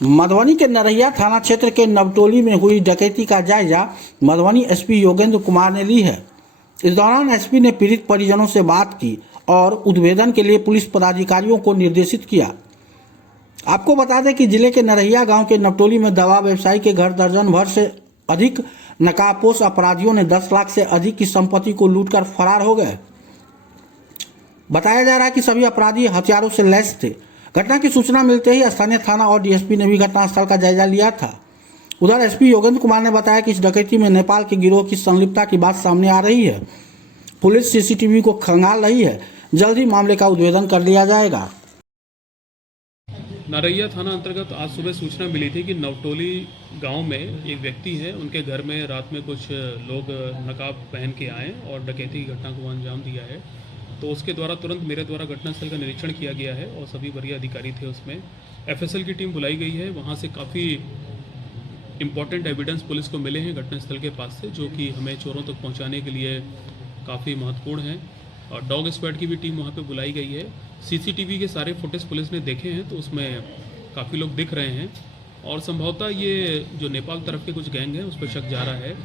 मधुबनी के नरहिया थाना क्षेत्र के नवटोली में हुई डकैती का जायजा मधुबनी एसपी योगेंद्र कुमार ने ली है। इस दौरान एसपी ने पीड़ित परिजनों से बात की और उद्भेदन के लिए पुलिस पदाधिकारियों को निर्देशित किया। आपको बता दें कि जिले के नरहिया गांव के नवटोली में दवा व्यवसायी के घर दर्जन भर से अधिक नकाबपोश अपराधियों ने 10 लाख से अधिक की संपत्ति को लूटकर फरार हो गए। बताया जा रहा है कि सभी अपराधी हथियारों से लैस थे। घटना की सूचना मिलते ही स्थानीय थाना और डीएसपी ने भी घटनास्थल का जायजा लिया था। उधर एसपी योगेंद्र कुमार ने बताया कि इस डकैती में नेपाल के गिरोह की संलिप्तता की बात सामने आ रही है। पुलिस सीसीटीवी को खंगाल रही है। जल्द ही मामले का उद्भेदन कर लिया जाएगा। नरैया थाना अंतर्गत आज सुबह सूचना मिली थी कि नवटोली गांव में एक व्यक्ति है, उनके घर में रात में कुछ लोग नकाब पहन के आए और डकैती की घटना को अंजाम दिया है। तो उसके द्वारा तुरंत मेरे द्वारा घटनास्थल का निरीक्षण किया गया है और सभी वरीय अधिकारी थे उसमें। एफएसएल की टीम बुलाई गई है। वहाँ से काफ़ी इम्पॉर्टेंट एविडेंस पुलिस को मिले हैं घटनास्थल के पास से, जो कि हमें चोरों तक पहुँचाने के लिए काफ़ी महत्वपूर्ण हैं। और डॉग स्क्वाड की भी टीम वहाँ पे बुलाई गई है। सीसीटीवी के सारे फुटेज पुलिस ने देखे हैं तो उसमें काफ़ी लोग दिख रहे हैं और संभवतः ये जो नेपाल तरफ के कुछ गैंग हैं उस पर शक जा रहा है।